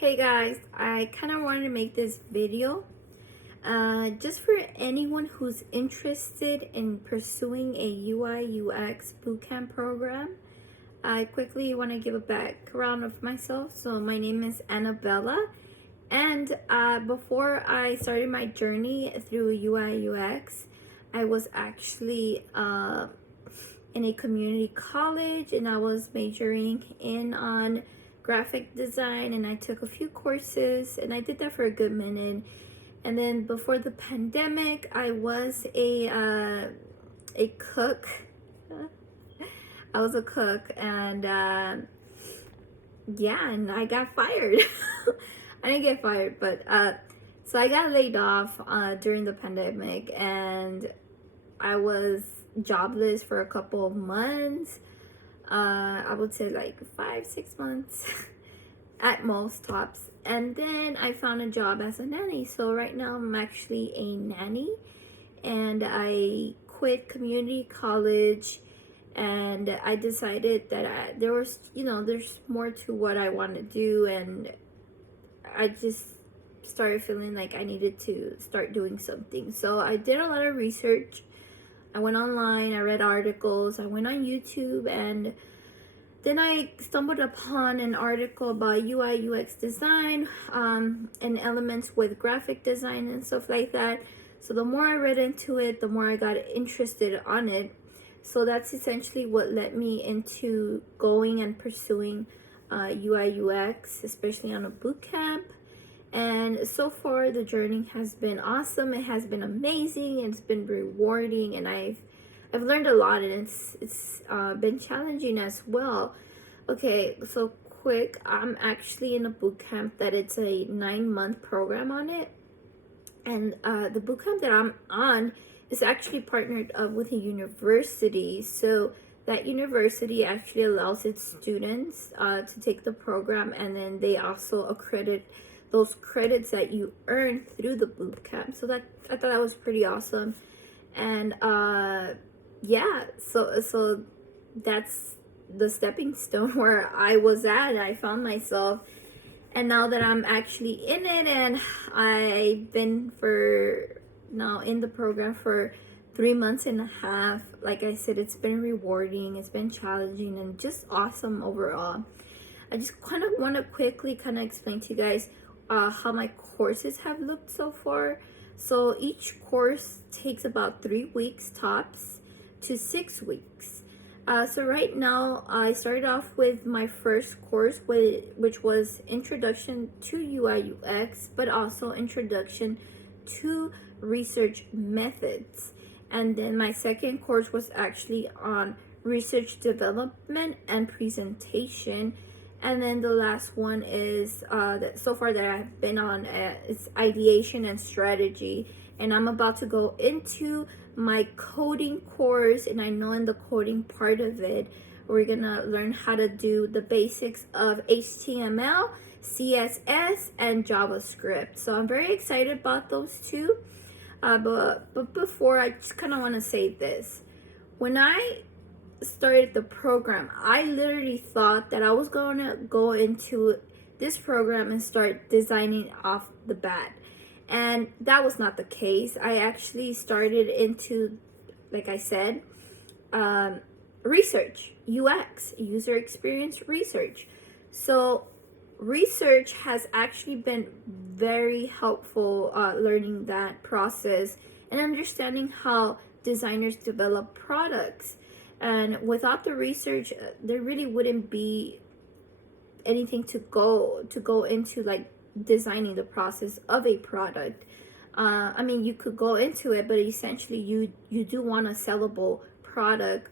Hey guys, I kind of wanted to make this video just for anyone who's interested in pursuing a UI UX bootcamp program. I quickly want to give a background of myself. So my name is Annabella, and before I started my journey through UI UX, I was actually in a community college, and I was majoring on graphic design, and I took a few courses, and I did that for a good minute. And then before the pandemic, I was a cook. I was a cook, and yeah, and I got fired. I didn't get fired, but so I got laid off during the pandemic, and I was jobless for a couple of months. I would say like 5-6 months at most, tops. And then I found a job as a nanny. So right now I'm actually a nanny, and I quit community college, and I decided that there's more to what I want to do, and I just started feeling like I needed to start doing something. So I did a lot of research. I went online, I read articles, I went on YouTube, and then I stumbled upon an article about UI UX design and elements with graphic design and stuff like that. So the more I read into it, the more I got interested on it. So that's essentially what led me into going and pursuing UI UX, especially on a boot camp. And so far the journey has been awesome. It has been amazing. It's been rewarding, and I've learned a lot, and it's been challenging as well. Okay, so quick, I'm actually in a boot camp that it's a 9-month program on it, and the boot camp that I'm on is actually partnered up with a university. So that university actually allows its students to take the program, and then they also accredit those credits that you earn through the boot camp. So that I thought that was pretty awesome. And yeah, so that's the stepping stone where I was at. I found myself, and now that I'm actually in it, and I've been in the program for 3 months and a half. Like I said, it's been rewarding, it's been challenging, and just awesome overall. I just kind of want to quickly kind of explain to you guys how my courses have looked so far. So each course takes about 3 weeks tops to 6 weeks. So right now I started off with my first course, which was Introduction to UI UX, but also Introduction to Research Methods. And then my second course was actually on Research Development and Presentation. And then the last one is that so far that I've been on is Ideation and Strategy. And I'm about to go into my coding course, and I know in the coding part of it, we're gonna learn how to do the basics of HTML, CSS, and JavaScript. So I'm very excited about those two. But before, I just kind of want to say this. When I started the program, I literally thought that I was going to go into this program and start designing off the bat, and that was not the case. I actually started into, like I said, research, UX, user experience research. So research has actually been very helpful, learning that process and understanding how designers develop products. And without the research, there really wouldn't be anything to go into, like designing the process of a product. I mean, you could go into it, but essentially you do want a sellable product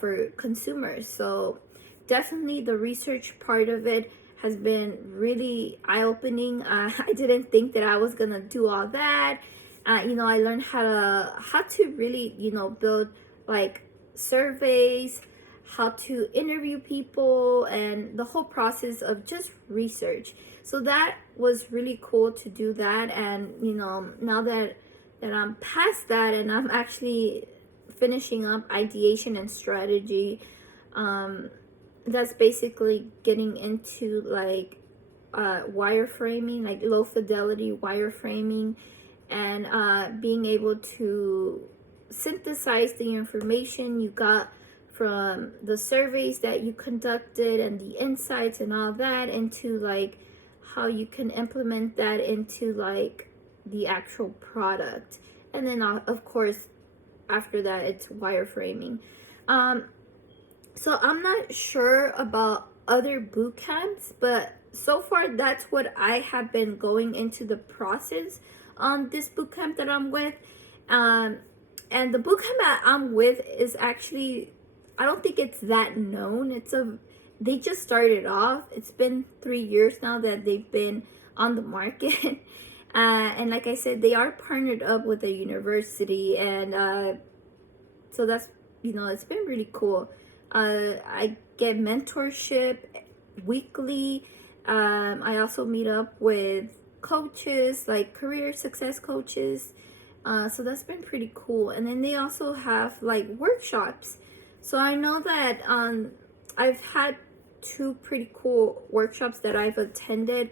for consumers. So definitely the research part of it has been really eye-opening. I didn't think that I was gonna do all that. I learned how to really build like surveys, how to interview people, and the whole process of just research. So that was really cool to do that. And now that I'm past that, and I'm actually finishing up ideation and strategy, that's basically getting into like wireframing, like low fidelity wireframing, and being able to synthesize the information you got from the surveys that you conducted and the insights and all that into like how you can implement that into like the actual product. And then of course after that it's wireframing. So I'm not sure about other boot camps, but so far that's what I have been going into the process on this boot camp that I'm with. And the boot camp that I'm with is actually, I don't think it's that known. They just started off. It's been 3 years now that they've been on the market. And like I said, they are partnered up with a university, and so that's, it's been really cool. I get mentorship weekly. I also meet up with coaches, like career success coaches. So that's been pretty cool. And then they also have like workshops. So I know that I've had 2 pretty cool workshops that I've attended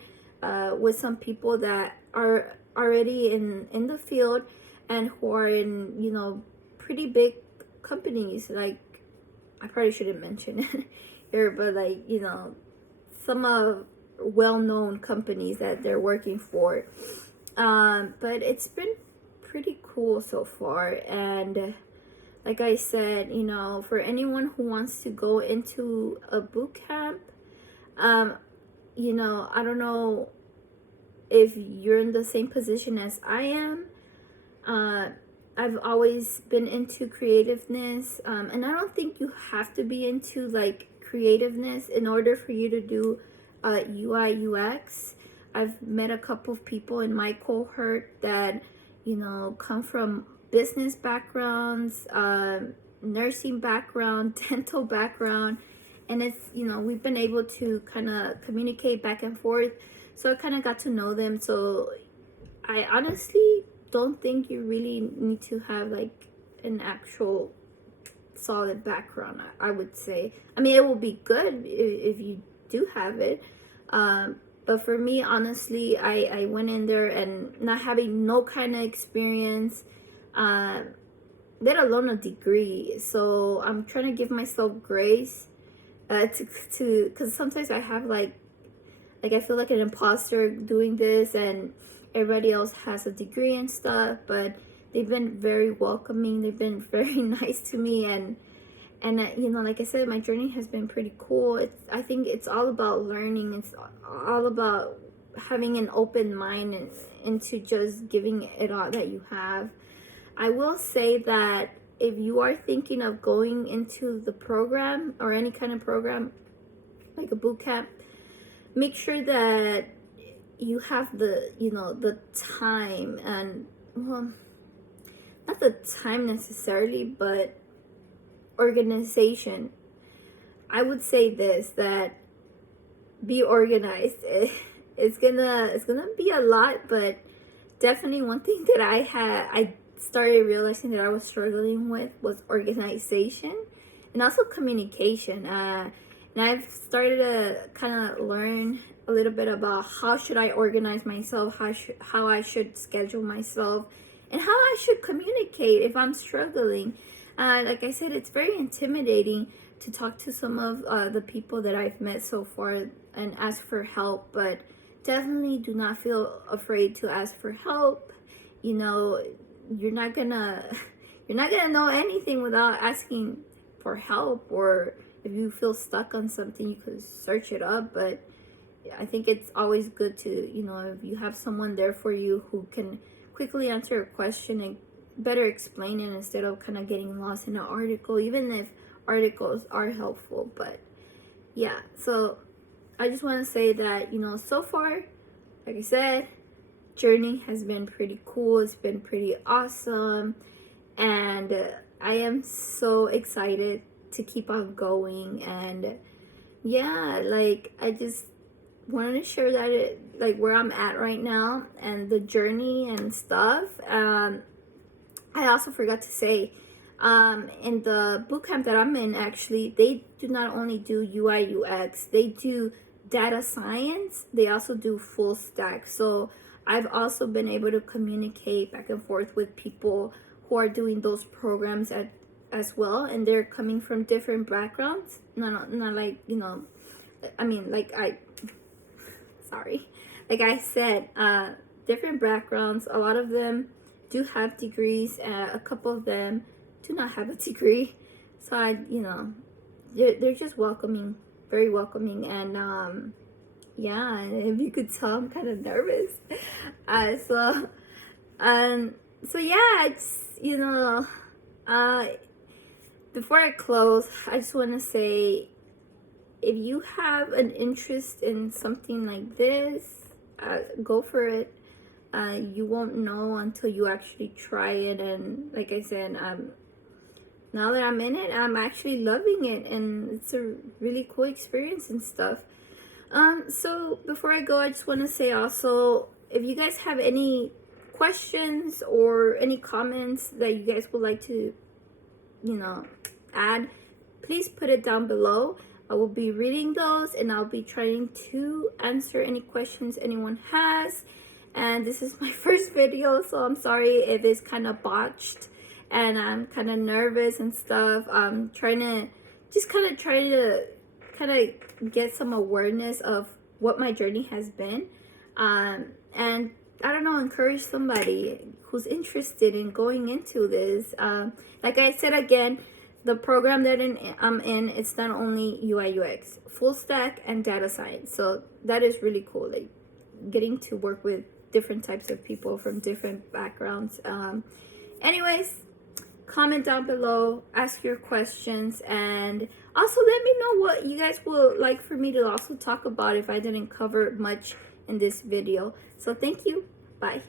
with some people that are already in the field and who are in, pretty big companies. Like, I probably shouldn't mention it here, but like, some of well-known companies that they're working for. But it's been pretty cool so far. And like I said, for anyone who wants to go into a boot camp, I don't know if you're in the same position as I am. I've always been into creativeness, and I don't think you have to be into like creativeness in order for you to do UI UX. I've met a couple of people in my cohort that come from business backgrounds, nursing background, dental background, and it's we've been able to kind of communicate back and forth. So I kind of got to know them. So I honestly don't think you really need to have like an actual solid background. I would say, I mean, it will be good if you do have it, but for me, honestly, I went in there and not having no kind of experience, let alone a degree. So I'm trying to give myself grace to because sometimes I have like I feel like an imposter doing this, and everybody else has a degree and stuff, but they've been very welcoming. They've been very nice to me, and like I said, my journey has been pretty cool. I think it's all about learning. It's all about having an open mind and into just giving it all that you have. I will say that if you are thinking of going into the program or any kind of program like a boot camp, make sure that you have the time, and well, not the time necessarily, but organization. I would say this, that be organized. It's gonna be a lot, but definitely one thing that I started realizing that I was struggling with was organization and also communication. And I've started to kind of learn a little bit about how should I organize myself, how I should schedule myself, and how I should communicate if I'm struggling. Like I said, it's very intimidating to talk to some of the people that I've met so far and ask for help, but definitely do not feel afraid to ask for help. You're not gonna know anything without asking for help, or if you feel stuck on something, you could search it up. But I think it's always good to, if you have someone there for you who can quickly answer a question and better explain it instead of kind of getting lost in an article, even if articles are helpful. But yeah, so I just want to say that, so far, like I said, journey has been pretty cool. It's been pretty awesome. And I am so excited to keep on going. And yeah, like I just wanted to share that like where I'm at right now and the journey and stuff. I also forgot to say, in the bootcamp that I'm in, actually, they do not only do UI UX, they do data science, they also do full stack. So I've also been able to communicate back and forth with people who are doing those programs as well, and they're coming from different backgrounds. Not like, you know, I mean, like sorry, like I said, different backgrounds. A lot of them do have degrees, a couple of them do not have a degree. So you know, they're just welcoming, very welcoming, and yeah, if you could tell, I'm kind of nervous. So so yeah, it's, you know, before I close, I just want to say, if you have an interest in something like this, go for it. You won't know until you actually try it. And like I said, now that I'm in it, I'm actually loving it, and it's a really cool experience and stuff. So before I go, I just want to say also, if you guys have any questions or any comments that you guys would like to, you know, add, please put it down below. I will be reading those, and I'll be trying to answer any questions anyone has. And this is my first video, so I'm sorry if it's kind of botched and I'm kind of nervous and stuff. I'm trying to get some awareness of what my journey has been, and I don't know, encourage somebody who's interested in going into this. Like I said again, the program that I'm in, it's not only UI UX, full stack and data science. So that is really cool, like getting to work with different types of people from different backgrounds. Anyways, comment down below, ask your questions, and also let me know what you guys would like for me to also talk about if I didn't cover much in this video. So thank you. Bye.